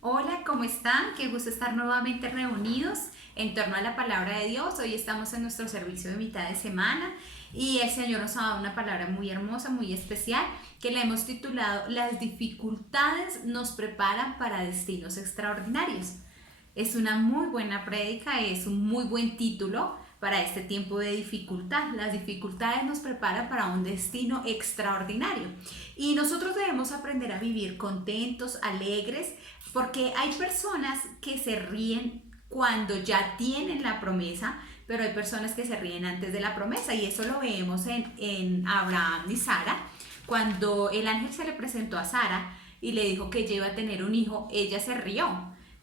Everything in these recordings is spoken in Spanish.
Hola, ¿cómo están? Qué gusto estar nuevamente reunidos en torno a la palabra de Dios. Hoy estamos en nuestro servicio de mitad de semana y el Señor nos ha dado una palabra muy hermosa, muy especial, que la hemos titulado Las dificultades nos preparan para destinos extraordinarios. Es una muy buena prédica, es un muy buen título para este tiempo de dificultad. Las dificultades nos preparan para un destino extraordinario y nosotros debemos aprender a vivir contentos, alegres, porque hay personas que se ríen cuando ya tienen la promesa, pero hay personas que se ríen antes de la promesa y eso lo vemos en Abraham y Sara. Cuando el ángel se le presentó a Sara y le dijo que ella iba a tener un hijo, ella se rió,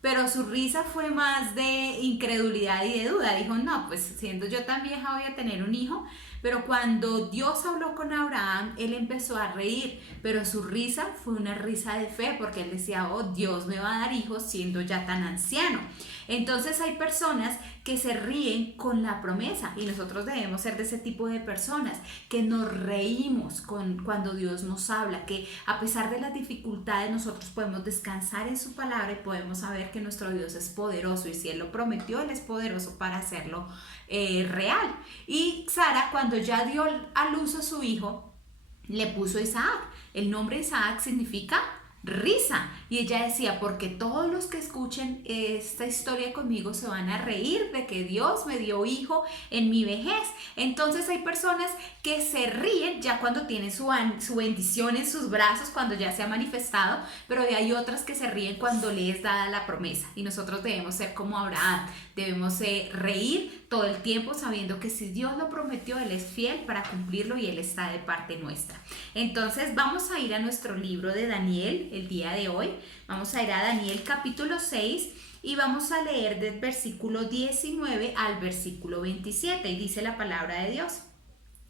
pero su risa fue más de incredulidad y de duda. Dijo, no, pues siendo yo tan vieja voy a tener un hijo. Pero cuando Dios habló con Abraham, él empezó a reír, pero su risa fue una risa de fe, porque él decía, oh, Dios me va a dar hijos siendo ya tan anciano. Entonces hay personas que se ríen con la promesa y nosotros debemos ser de ese tipo de personas que nos reímos cuando Dios nos habla, que a pesar de las dificultades nosotros podemos descansar en su palabra y podemos saber que nuestro Dios es poderoso y si Él lo prometió, Él es poderoso para hacerlo real. Y Sara, cuando ya dio a luz a su hijo, le puso Isaac. El nombre Isaac significa risa. Y ella decía, porque todos los que escuchen esta historia conmigo se van a reír de que Dios me dio hijo en mi vejez. Entonces hay personas que se ríen ya cuando tienen su bendición en sus brazos, cuando ya se ha manifestado, pero hay otras que se ríen cuando le es dada la promesa. Y nosotros debemos ser como Abraham, debemos reír todo el tiempo sabiendo que si Dios lo prometió, Él es fiel para cumplirlo y Él está de parte nuestra. Entonces vamos a ir a nuestro libro de Daniel el día de hoy. Vamos a ir a Daniel capítulo 6 y vamos a leer del versículo 19 al versículo 27 y dice la palabra de Dios.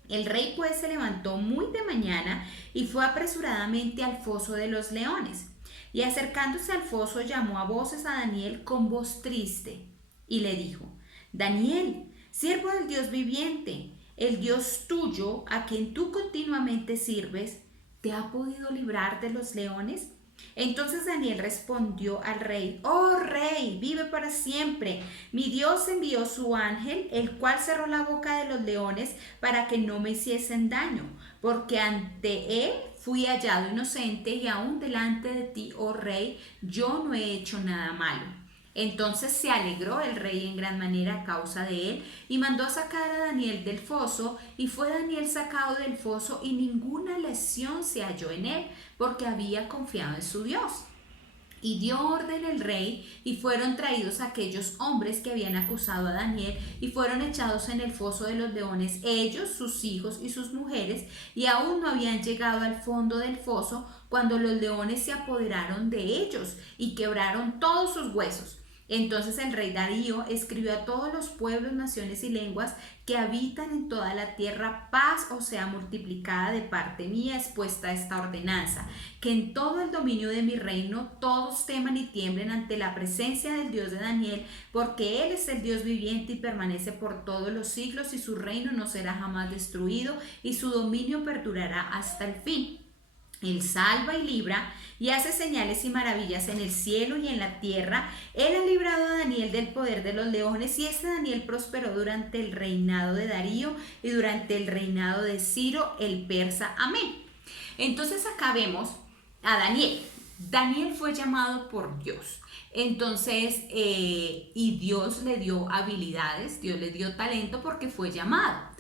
El rey pues se levantó muy de mañana y fue apresuradamente al foso de los leones. Y acercándose al foso llamó a voces a Daniel con voz triste y le dijo, Daniel, siervo del Dios viviente, el Dios tuyo, a quien tú continuamente sirves, ¿te ha podido librar de los leones? Entonces Daniel respondió al rey, oh rey, vive para siempre. Mi Dios envió su ángel, el cual cerró la boca de los leones para que no me hiciesen daño, porque ante él fui hallado inocente y aún delante de ti, oh rey, yo no he hecho nada malo. Entonces se alegró el rey en gran manera a causa de él y mandó a sacar a Daniel del foso, y fue Daniel sacado del foso y ninguna lesión se halló en él, porque había confiado en su Dios. Y dio orden el rey, y fueron traídos aquellos hombres que habían acusado a Daniel, y fueron echados en el foso de los leones, ellos, sus hijos y sus mujeres, y aún no habían llegado al fondo del foso, cuando los leones se apoderaron de ellos, y quebraron todos sus huesos. Entonces el rey Darío escribió a todos los pueblos, naciones y lenguas que habitan en toda la tierra, paz os sea multiplicada de parte mía, expuesta esta ordenanza, que en todo el dominio de mi reino todos teman y tiemblen ante la presencia del Dios de Daniel, porque Él es el Dios viviente y permanece por todos los siglos, y su reino no será jamás destruido, y su dominio perdurará hasta el fin. Él salva y libra y hace señales y maravillas en el cielo y en la tierra. Él ha librado a Daniel del poder de los leones, y este Daniel prosperó durante el reinado de Darío y durante el reinado de Ciro el persa. Amén. Entonces acá vemos a Daniel. Daniel fue llamado por Dios. Entonces, y Dios le dio habilidades, Dios le dio talento porque fue llamado.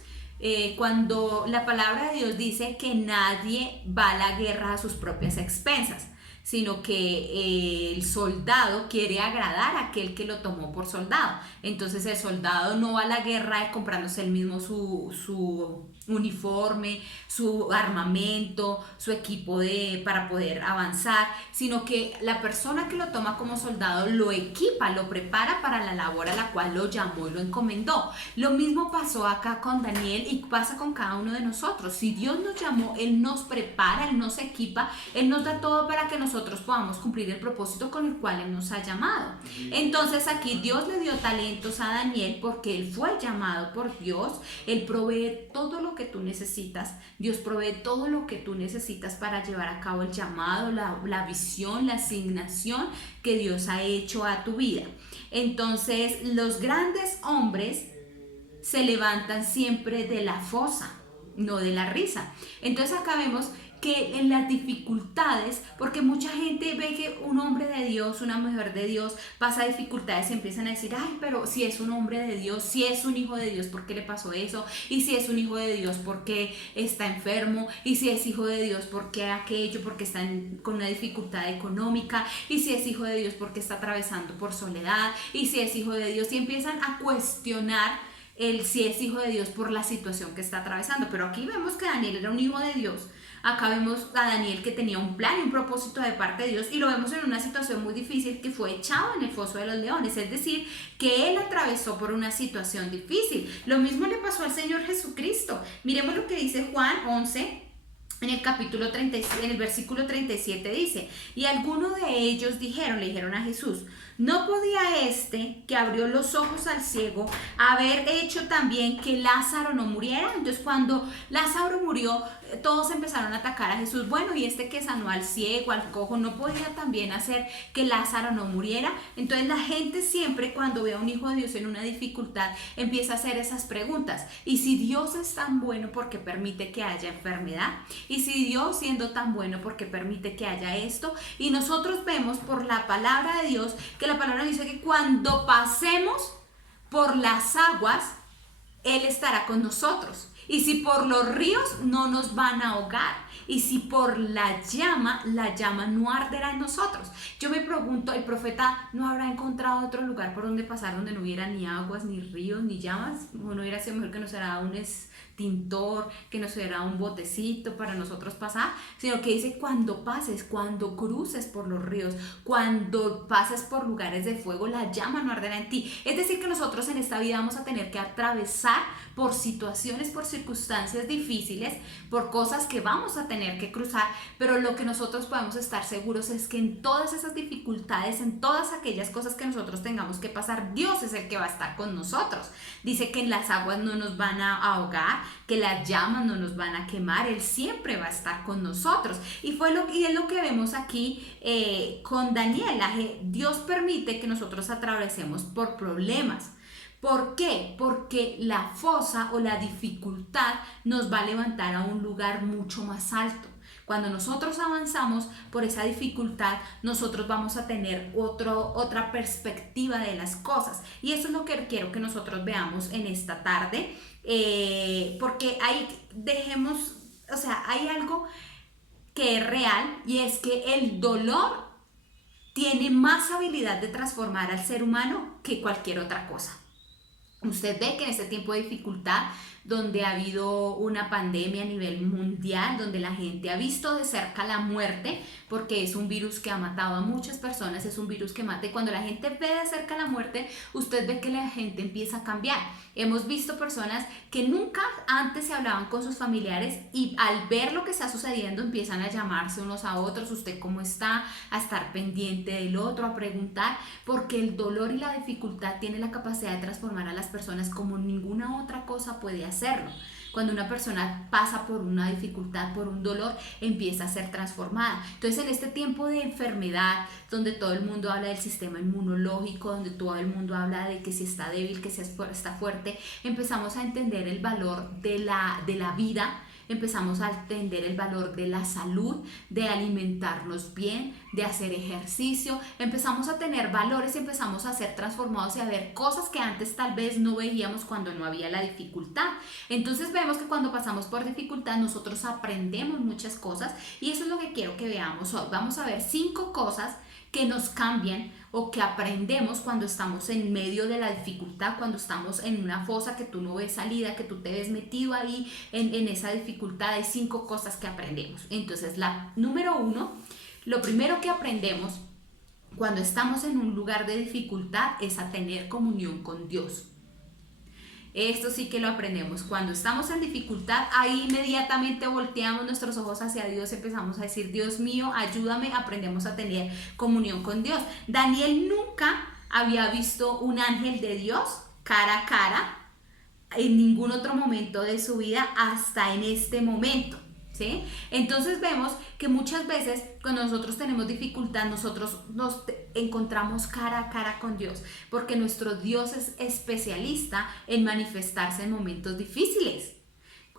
Cuando la palabra de Dios dice que nadie va a la guerra a sus propias expensas, sino que el soldado quiere agradar a aquel que lo tomó por soldado. Entonces el soldado no va a la guerra comprándose él mismo su uniforme, su armamento, su equipo para poder avanzar, sino que la persona que lo toma como soldado lo equipa, lo prepara para la labor a la cual lo llamó y lo encomendó. Lo mismo pasó acá con Daniel y pasa con cada uno de nosotros. Si Dios nos llamó, Él nos prepara, Él nos equipa, Él nos da todo para que nosotros podamos cumplir el propósito con el cual Él nos ha llamado. Entonces aquí Dios le dio talentos a Daniel porque él fue llamado por Dios. Él provee todo lo lo que tú necesitas, Dios provee todo lo que tú necesitas para llevar a cabo el llamado, la visión, la asignación que Dios ha hecho a tu vida. Entonces, los grandes hombres se levantan siempre de la fosa, no de la risa. Entonces acá vemos que en las dificultades, porque mucha gente ve que un hombre de Dios, una mujer de Dios pasa dificultades y empiezan a decir, ay, pero si es un hombre de Dios, si es un hijo de Dios, ¿por qué le pasó eso? Y si es un hijo de Dios, ¿por qué está enfermo? Y si es hijo de Dios, ¿por qué aquello? Porque está con una dificultad económica. Y si es hijo de Dios, ¿por qué está atravesando por soledad? Y si es hijo de Dios, y empiezan a cuestionar si es hijo de Dios por la situación que está atravesando. Pero aquí vemos que Daniel era un hijo de Dios. Acá vemos a Daniel que tenía un plan y un propósito de parte de Dios, y lo vemos en una situación muy difícil, que fue echado en el foso de los leones, es decir, que él atravesó por una situación difícil. Lo mismo le pasó al Señor Jesucristo. Miremos lo que dice Juan 11. En el capítulo 37, en el versículo 37 dice, y algunos de ellos le dijeron a Jesús, ¿no podía este que abrió los ojos al ciego haber hecho también que Lázaro no muriera? Entonces cuando Lázaro murió, todos empezaron a atacar a Jesús. Bueno, y este que sanó al ciego, al cojo, ¿no podía también hacer que Lázaro no muriera? Entonces la gente siempre, cuando ve a un hijo de Dios en una dificultad, empieza a hacer esas preguntas. ¿Y si Dios es tan bueno, por qué permite que haya enfermedad? ¿Y si Dios, siendo tan bueno, por qué permite que haya esto? Y nosotros vemos por la palabra de Dios, que la palabra dice que cuando pasemos por las aguas, Él estará con nosotros. Y si por los ríos, no nos van a ahogar. Y si por la llama no arderá en nosotros. Yo me pregunto, ¿el profeta no habrá encontrado otro lugar por donde pasar donde no hubiera ni aguas, ni ríos, ni llamas? ¿O no hubiera sido mejor que nos hubiera dado un extintor, que nos hubiera dado un botecito para nosotros pasar? Sino que dice, cuando pases, cuando cruces por los ríos, cuando pases por lugares de fuego, la llama no arderá en ti. Es decir, que nosotros en esta vida vamos a tener que atravesar por situaciones, por circunstancias difíciles, por cosas que vamos a tener que cruzar, pero lo que nosotros podemos estar seguros es que en todas esas dificultades, en todas aquellas cosas que nosotros tengamos que pasar, Dios es el que va a estar con nosotros. Dice que en las aguas no nos van a ahogar, que las llamas no nos van a quemar, Él siempre va a estar con nosotros. Y es lo que vemos aquí con Daniel. Dios permite que nosotros atravesemos por problemas. ¿Por qué? Porque la fosa o la dificultad nos va a levantar a un lugar mucho más alto. Cuando nosotros avanzamos por esa dificultad, nosotros vamos a tener otra perspectiva de las cosas. Y eso es lo que quiero que nosotros veamos en esta tarde, porque hay algo que es real, y es que el dolor tiene más habilidad de transformar al ser humano que cualquier otra cosa. Usted ve que en este tiempo de dificultad, donde ha habido una pandemia a nivel mundial, donde la gente ha visto de cerca la muerte, porque es un virus que ha matado a muchas personas, es un virus que mata, y cuando la gente ve de cerca la muerte, usted ve que la gente empieza a cambiar. Hemos visto personas que nunca antes se hablaban con sus familiares, y al ver lo que está sucediendo empiezan a llamarse unos a otros, ¿usted cómo está? A estar pendiente del otro, a preguntar, porque el dolor y la dificultad tiene la capacidad de transformar a las personas como ninguna otra cosa puede hacerlo. Cuando una persona pasa por una dificultad, por un dolor, empieza a ser transformada. Entonces, en este tiempo de enfermedad, donde todo el mundo habla del sistema inmunológico, donde todo el mundo habla de que si está débil, que si está fuerte, empezamos a entender el valor de la vida. Empezamos a entender el valor de la salud, de alimentarnos bien, de hacer ejercicio. Empezamos a tener valores y empezamos a ser transformados y a ver cosas que antes tal vez no veíamos cuando no había la dificultad. Entonces vemos que cuando pasamos por dificultad nosotros aprendemos muchas cosas, y eso es lo que quiero que veamos hoy. Vamos a ver 5 cosas que nos cambian o que aprendemos cuando estamos en medio de la dificultad, cuando estamos en una fosa que tú no ves salida, que tú te ves metido ahí en esa dificultad. Hay 5 cosas que aprendemos. Entonces, la número 1, lo primero que aprendemos cuando estamos en un lugar de dificultad es a tener comunión con Dios. Esto sí que lo aprendemos. Cuando estamos en dificultad, ahí inmediatamente volteamos nuestros ojos hacia Dios, empezamos a decir, Dios mío, ayúdame, aprendemos a tener comunión con Dios. Daniel nunca había visto un ángel de Dios cara a cara, en ningún otro momento de su vida hasta en este momento. ¿Sí? Entonces vemos que muchas veces cuando nosotros tenemos dificultad, nosotros nos encontramos cara a cara con Dios, porque nuestro Dios es especialista en manifestarse en momentos difíciles.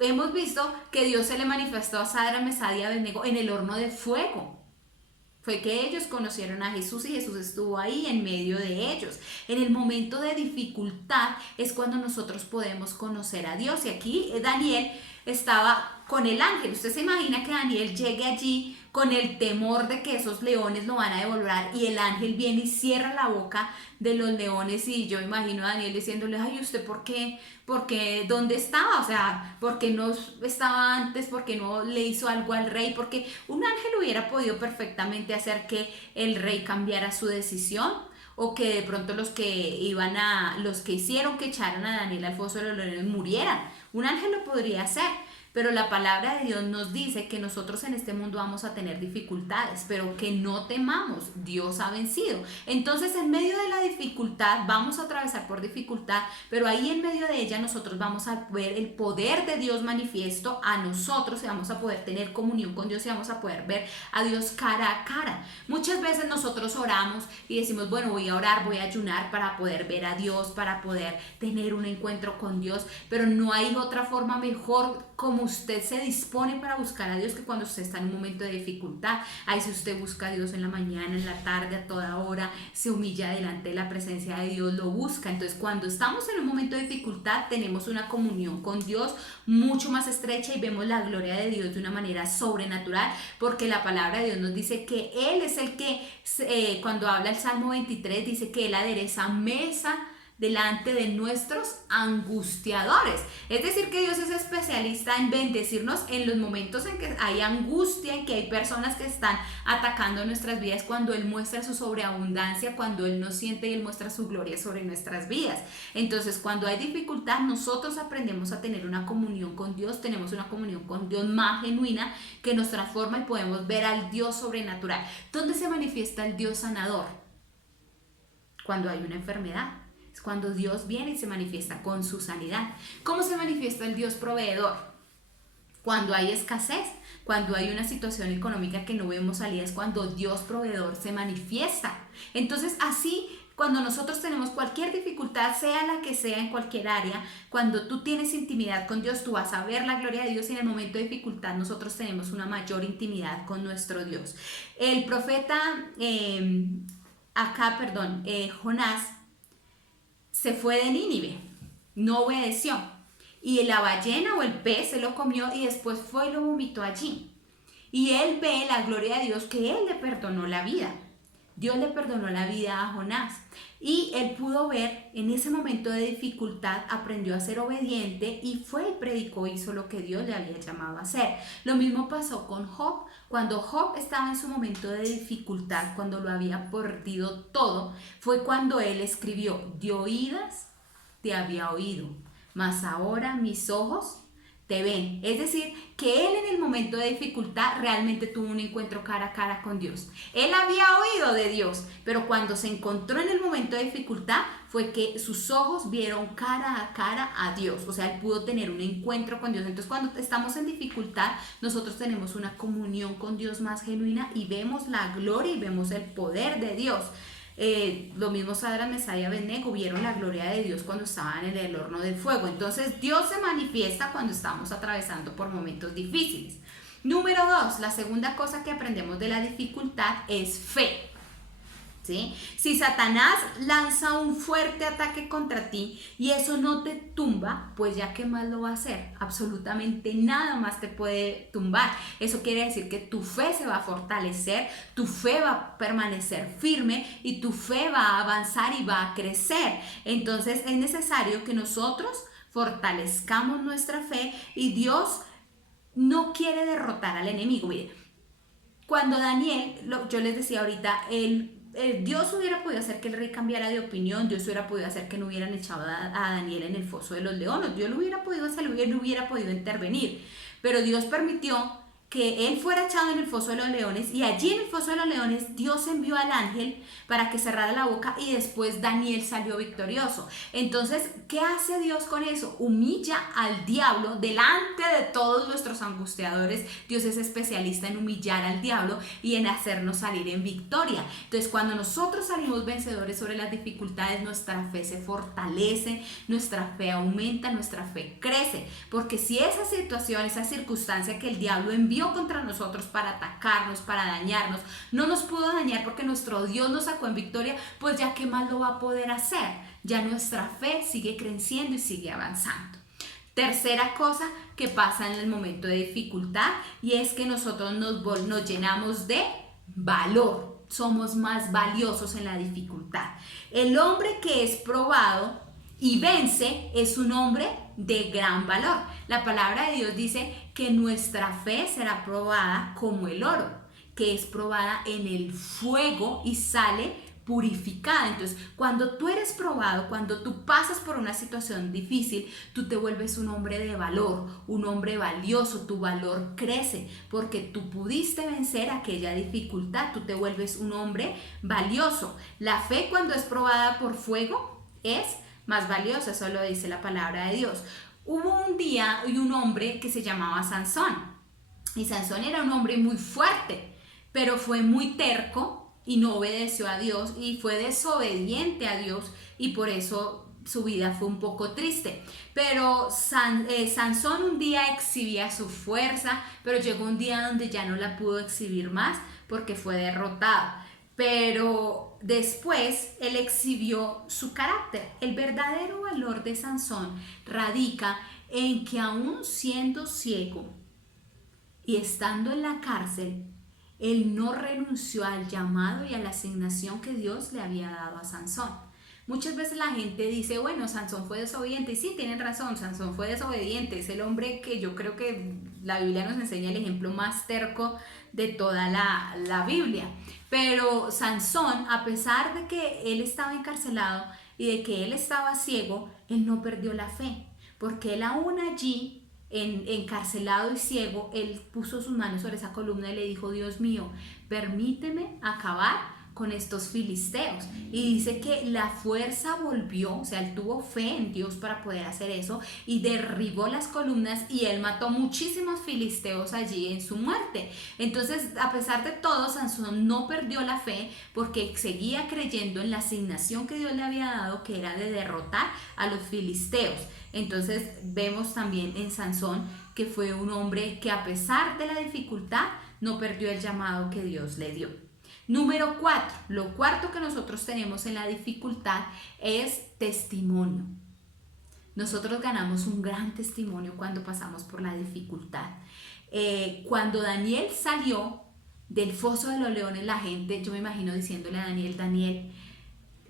Hemos visto que Dios se le manifestó a Sadrach, Mesach y Abednego en el horno de fuego. Fue que ellos conocieron a Jesús y Jesús estuvo ahí en medio de ellos. En el momento de dificultad es cuando nosotros podemos conocer a Dios. Y aquí Daniel estaba con el ángel. Usted se imagina que Daniel llegue allí con el temor de que esos leones lo van a devorar y el ángel viene y cierra la boca de los leones, y yo imagino a Daniel diciéndole, ay, ¿usted por qué? ¿Dónde estaba? O sea, ¿por qué no estaba antes? ¿Por qué no le hizo algo al rey? Porque un ángel hubiera podido perfectamente hacer que el rey cambiara su decisión, o que de pronto los que hicieron que echaran a Daniel al foso de los leones murieran. Un ángel lo podría hacer. Pero la palabra de Dios nos dice que nosotros en este mundo vamos a tener dificultades, pero que no temamos, Dios ha vencido. Entonces, en medio de la dificultad, vamos a atravesar por dificultad, pero ahí en medio de ella nosotros vamos a ver el poder de Dios manifiesto a nosotros, y vamos a poder tener comunión con Dios y vamos a poder ver a Dios cara a cara. Muchas veces nosotros oramos y decimos, bueno, voy a orar, voy a ayunar para poder ver a Dios, para poder tener un encuentro con Dios, pero no hay otra forma mejor como usted se dispone para buscar a Dios que cuando usted está en un momento de dificultad. Ahí si usted busca a Dios en la mañana, en la tarde, a toda hora, se humilla delante de la presencia de Dios, lo busca. Entonces, cuando estamos en un momento de dificultad, tenemos una comunión con Dios mucho más estrecha y vemos la gloria de Dios de una manera sobrenatural, porque la palabra de Dios nos dice que Él es el que, cuando habla el Salmo 23, dice que Él adereza mesa delante de nuestros angustiadores. Es decir, que Dios es especialista en bendecirnos en los momentos en que hay angustia, en que hay personas que están atacando nuestras vidas, cuando Él muestra su sobreabundancia, cuando Él nos siente y Él muestra su gloria sobre nuestras vidas. Entonces, cuando hay dificultad, nosotros aprendemos a tener una comunión con Dios, tenemos una comunión con Dios más genuina que nos transforma y podemos ver al Dios sobrenatural. ¿Dónde se manifiesta el Dios sanador? Cuando hay una enfermedad. Es cuando Dios viene y se manifiesta con su sanidad. ¿Cómo se manifiesta el Dios proveedor? Cuando hay escasez, cuando hay una situación económica que no vemos salida, es cuando Dios proveedor se manifiesta. Entonces, así, cuando nosotros tenemos cualquier dificultad, sea la que sea en cualquier área, cuando tú tienes intimidad con Dios, tú vas a ver la gloria de Dios, y en el momento de dificultad nosotros tenemos una mayor intimidad con nuestro Dios. El profeta, Jonás, se fue de Nínive, no obedeció, y la ballena o el pez se lo comió y después fue y lo vomitó allí. Y él ve la gloria de Dios, que Él le perdonó la vida. Dios le perdonó la vida a Jonás, y él pudo ver en ese momento de dificultad, aprendió a ser obediente y fue y predicó, hizo lo que Dios le había llamado a hacer. Lo mismo pasó con Job. Cuando Job estaba en su momento de dificultad, cuando lo había perdido todo, fue cuando él escribió: de oídas te había oído, mas ahora mis ojos te ven. Es decir, que él en el momento de dificultad realmente tuvo un encuentro cara a cara con Dios. Él había oído de Dios, pero cuando se encontró en el momento de dificultad fue que sus ojos vieron cara a cara a Dios. O sea, él pudo tener un encuentro con Dios. Entonces, cuando estamos en dificultad, nosotros tenemos una comunión con Dios más genuina y vemos la gloria y vemos el poder de Dios. Lo mismo Sadrach, Mesach y Abednego vieron la gloria de Dios cuando estaban en el horno del fuego. Entonces Dios se manifiesta cuando estamos atravesando por momentos difíciles. Número 2, la segunda cosa que aprendemos de la dificultad es fe. ¿Sí? Si Satanás lanza un fuerte ataque contra ti y eso no te tumba, pues ya qué más lo va a hacer. Absolutamente nada más te puede tumbar. Eso quiere decir que tu fe se va a fortalecer, tu fe va a permanecer firme y tu fe va a avanzar y va a crecer. Entonces es necesario que nosotros fortalezcamos nuestra fe, y Dios no quiere derrotar al enemigo. Mire, cuando Daniel, yo les decía ahorita, Dios hubiera podido hacer que el rey cambiara de opinión, Dios hubiera podido hacer que no hubieran echado a Daniel en el foso de los leones, Dios lo hubiera podido hacer, él hubiera podido intervenir, pero Dios permitió que él fuera echado en el foso de los leones, y allí en el foso de los leones Dios envió al ángel para que cerrara la boca, y después Daniel salió victorioso. Entonces, ¿qué hace Dios con eso? Humilla al diablo delante de todos nuestros angustiadores. Dios es especialista en humillar al diablo y en hacernos salir en victoria. Entonces, cuando nosotros salimos vencedores sobre las dificultades, nuestra fe se fortalece, nuestra fe aumenta, nuestra fe crece, porque si esa situación, esa circunstancia que el diablo envió contra nosotros para atacarnos, para dañarnos, no nos pudo dañar porque nuestro Dios nos sacó en victoria, pues ya qué más lo va a poder hacer. Ya nuestra fe sigue creciendo y sigue avanzando. Tercera cosa que pasa en el momento de dificultad, y es que nosotros nos llenamos de valor. Somos más valiosos en la dificultad. El hombre que es probado y vence es un hombre de gran valor. La palabra de Dios dice que nuestra fe será probada como el oro, que es probada en el fuego y sale purificada. Entonces, cuando tú eres probado, cuando tú pasas por una situación difícil, tú te vuelves un hombre de valor, un hombre valioso. Tu valor crece porque tú pudiste vencer aquella dificultad. Tú te vuelves un hombre valioso. La fe, cuando es probada por fuego, es más valiosa. Eso lo dice la palabra de Dios. Hubo un día y un hombre que se llamaba Sansón, y Sansón era un hombre muy fuerte, pero fue muy terco y no obedeció a Dios y fue desobediente a Dios, y por eso su vida fue un poco triste. Pero Sansón un día exhibía su fuerza, pero llegó un día donde ya no la pudo exhibir más porque fue derrotado. Pero después él exhibió su carácter. El verdadero valor de Sansón radica en que, aún siendo ciego y estando en la cárcel, él no renunció al llamado y a la asignación que Dios le había dado a Sansón. Muchas veces la gente dice, bueno, Sansón fue desobediente, y sí, tienen razón, Sansón fue desobediente, es el hombre que yo creo que la Biblia nos enseña el ejemplo más terco de toda la Biblia. Pero Sansón, a pesar de que él estaba encarcelado y de que él estaba ciego, él no perdió la fe, porque él aún allí, encarcelado y ciego, él puso sus manos sobre esa columna y le dijo, Dios mío, permíteme acabar con estos filisteos. Y dice que la fuerza volvió, o sea, él tuvo fe en Dios para poder hacer eso, y derribó las columnas, y él mató muchísimos filisteos allí en su muerte. Entonces, a pesar de todo, Sansón no perdió la fe, porque seguía creyendo en la asignación que Dios le había dado, que era de derrotar a los filisteos. Entonces vemos también en Sansón que fue un hombre que, a pesar de la dificultad, no perdió el llamado que Dios le dio. Número 4, lo cuarto que nosotros tenemos en la dificultad es testimonio. Nosotros ganamos un gran testimonio cuando pasamos por la dificultad. Cuando Daniel salió del foso de los leones, la gente, yo me imagino diciéndole a Daniel, Daniel,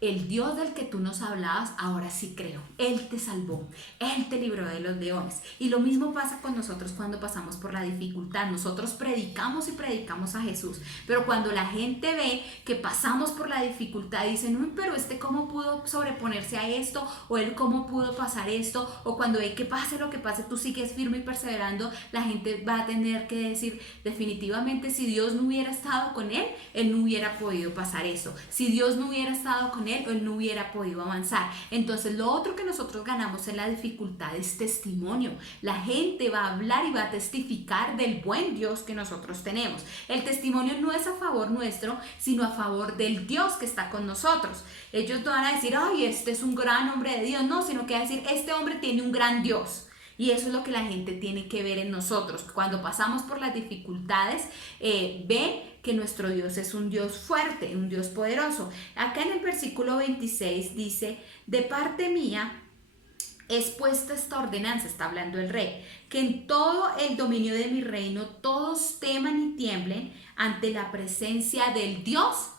el Dios del que tú nos hablabas, ahora sí creo. Él te salvó, Él te libró de los leones. Y lo mismo pasa con nosotros cuando pasamos por la dificultad. Nosotros predicamos y predicamos a Jesús, pero cuando la gente ve que pasamos por la dificultad, dicen, uy, pero ¿cómo pudo sobreponerse a esto? O él, ¿cómo pudo pasar esto? O cuando ve que pase lo que pase, tú sigues firme y perseverando, la gente va a tener que decir, definitivamente, si Dios no hubiera estado con él, él no hubiera podido pasar eso. Si Dios no hubiera estado con él no hubiera podido avanzar. Entonces, lo otro que nosotros ganamos en la dificultad es testimonio. La gente va a hablar y va a testificar del buen Dios que nosotros tenemos. El testimonio no es a favor nuestro, sino a favor del Dios que está con nosotros. Ellos no van a decir, ay, este es un gran hombre de Dios, no, sino que van a decir, este hombre tiene un gran Dios. Y eso es lo que la gente tiene que ver en nosotros. Cuando pasamos por las dificultades, ve que nuestro Dios es un Dios fuerte, un Dios poderoso. Acá en el versículo 26 dice, de parte mía es puesta esta ordenanza, está hablando el rey, que en todo el dominio de mi reino todos teman y tiemblen ante la presencia del Dios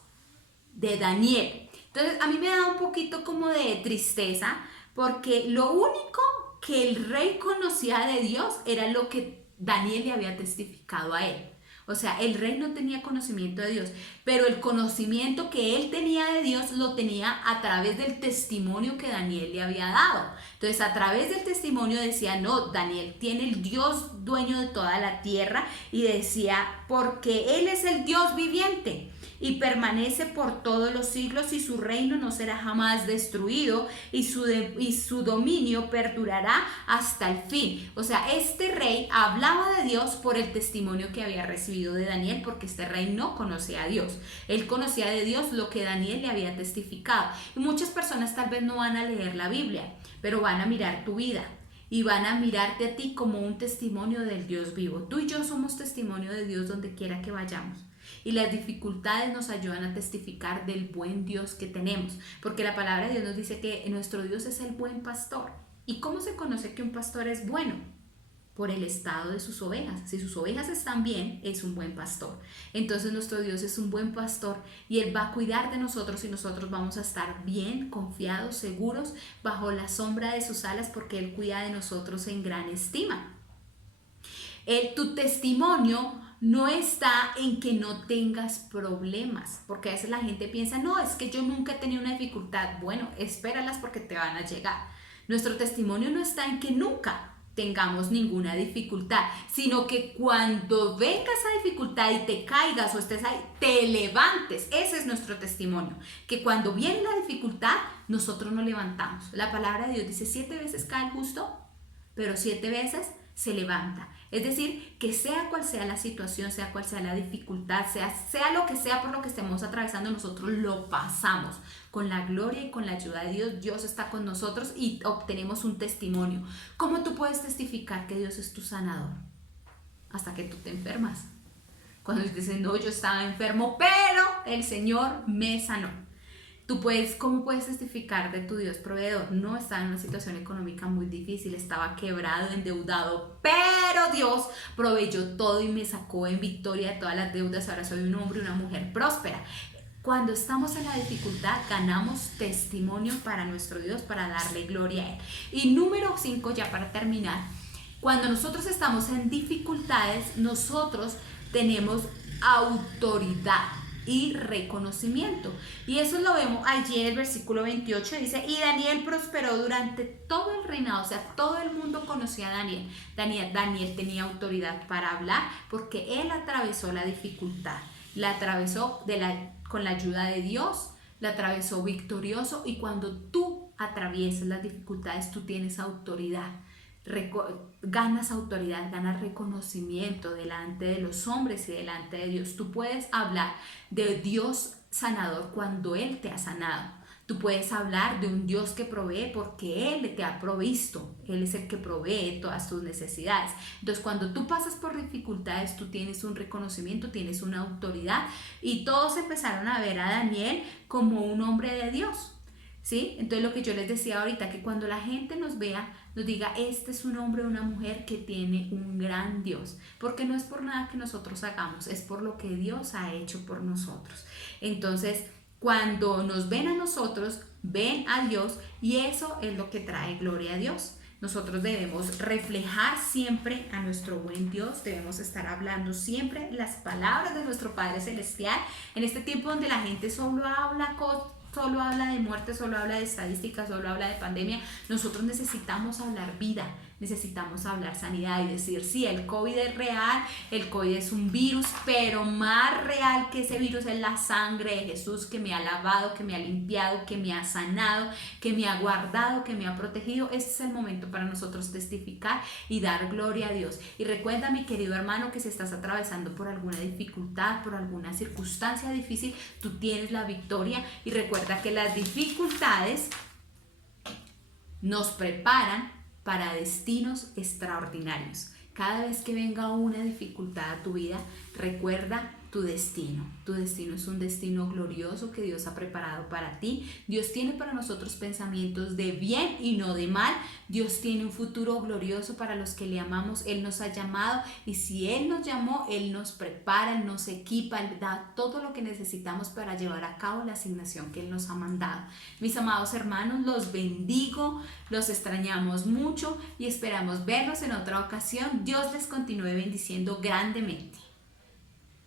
de Daniel. Entonces, a mí me da un poquito como de tristeza, porque lo único que el rey conocía de Dios era lo que Daniel le había testificado a él. O sea, el rey no tenía conocimiento de Dios, pero el conocimiento que él tenía de Dios lo tenía a través del testimonio que Daniel le había dado. Entonces, a través del testimonio decía, no, Daniel tiene el Dios dueño de toda la tierra, y decía, porque él es el Dios viviente y permanece por todos los siglos, y su reino no será jamás destruido, y su dominio perdurará hasta el fin. O sea, este rey hablaba de Dios por el testimonio que había recibido de Daniel, porque este rey no conocía a Dios. Él conocía de Dios lo que Daniel le había testificado. Y muchas personas tal vez no van a leer la Biblia, pero van a mirar tu vida y van a mirarte a ti como un testimonio del Dios vivo. Tú y yo somos testimonio de Dios donde quiera que vayamos. Y las dificultades nos ayudan a testificar del buen Dios que tenemos, porque la palabra de Dios nos dice que nuestro Dios es el buen pastor. ¿Y cómo se conoce que un pastor es bueno? Por el estado de sus ovejas. Si sus ovejas están bien, es un buen pastor. Entonces nuestro Dios es un buen pastor, y Él va a cuidar de nosotros, y nosotros vamos a estar bien, confiados, seguros, bajo la sombra de sus alas, porque Él cuida de nosotros en gran estima. Tu testimonio no está en que no tengas problemas, porque a veces la gente piensa, no, es que yo nunca he tenido una dificultad. Bueno, espéralas porque te van a llegar. Nuestro testimonio no está en que nunca tengamos ninguna dificultad, sino que cuando venga esa dificultad y te caigas o estés ahí, te levantes. Ese es nuestro testimonio, que cuando viene la dificultad, nosotros nos levantamos. La palabra de Dios dice, 7 veces cae el justo, pero 7 veces se levanta. Es decir, que sea cual sea la situación, sea cual sea la dificultad, sea lo que sea por lo que estemos atravesando, nosotros lo pasamos con la gloria y con la ayuda de Dios. Dios está con nosotros y obtenemos un testimonio. ¿Cómo tú puedes testificar que Dios es tu sanador? Hasta que tú te enfermas. Cuando dices, no, yo estaba enfermo, pero el Señor me sanó. ¿Cómo puedes testificar de tu Dios proveedor? No, estaba en una situación económica muy difícil, estaba quebrado, endeudado, pero Dios proveyó todo y me sacó en victoria de todas las deudas. Ahora soy un hombre y una mujer próspera. Cuando estamos en la dificultad, ganamos testimonio para nuestro Dios, para darle gloria a Él. Y número 5, ya para terminar, cuando nosotros estamos en dificultades, nosotros tenemos autoridad y reconocimiento. Y eso lo vemos allí en el versículo 28, dice, y Daniel prosperó durante todo el reinado. O sea, todo el mundo conocía a Daniel. Daniel tenía autoridad para hablar porque él atravesó la dificultad. La atravesó con la ayuda de Dios, la atravesó victorioso, y cuando tú atraviesas las dificultades, tú tienes autoridad. Ganas autoridad, ganas reconocimiento delante de los hombres y delante de Dios. Tú puedes hablar de Dios sanador cuando Él te ha sanado. Tú puedes hablar de un Dios que provee porque Él te ha provisto. Él es el que provee todas tus necesidades. Entonces, cuando tú pasas por dificultades, tú tienes un reconocimiento, tienes una autoridad, y todos empezaron a ver a Daniel como un hombre de Dios. ¿Sí? Entonces, lo que yo les decía ahorita, que cuando la gente nos vea, nos diga, este es un hombre o una mujer que tiene un gran Dios, porque no es por nada que nosotros hagamos, es por lo que Dios ha hecho por nosotros. Entonces, cuando nos ven a nosotros, ven a Dios, y eso es lo que trae gloria a Dios. Nosotros debemos reflejar siempre a nuestro buen Dios, debemos estar hablando siempre las palabras de nuestro Padre Celestial. En este tiempo donde la gente solo habla de muerte, solo habla de estadísticas, solo habla de pandemia, nosotros necesitamos hablar vida, necesitamos hablar sanidad y decir, sí, el COVID es real, el COVID es un virus, pero más real que ese virus es la sangre de Jesús, que me ha lavado, que me ha limpiado, que me ha sanado, que me ha guardado, que me ha protegido. Este es el momento para nosotros testificar y dar gloria a Dios. Y recuerda, mi querido hermano, que si estás atravesando por alguna dificultad, por alguna circunstancia difícil, tú tienes la victoria. Y recuerda que las dificultades nos preparan para destinos extraordinarios. Cada vez que venga una dificultad a tu vida, recuerda tu destino. Tu destino es un destino glorioso que Dios ha preparado para ti. Dios tiene para nosotros pensamientos de bien y no de mal. Dios tiene un futuro glorioso para los que le amamos. Él nos ha llamado, y si Él nos llamó, Él nos prepara, Él nos equipa, Él da todo lo que necesitamos para llevar a cabo la asignación que Él nos ha mandado. Mis amados hermanos, los bendigo, los extrañamos mucho y esperamos verlos en otra ocasión. Dios les continúe bendiciendo grandemente.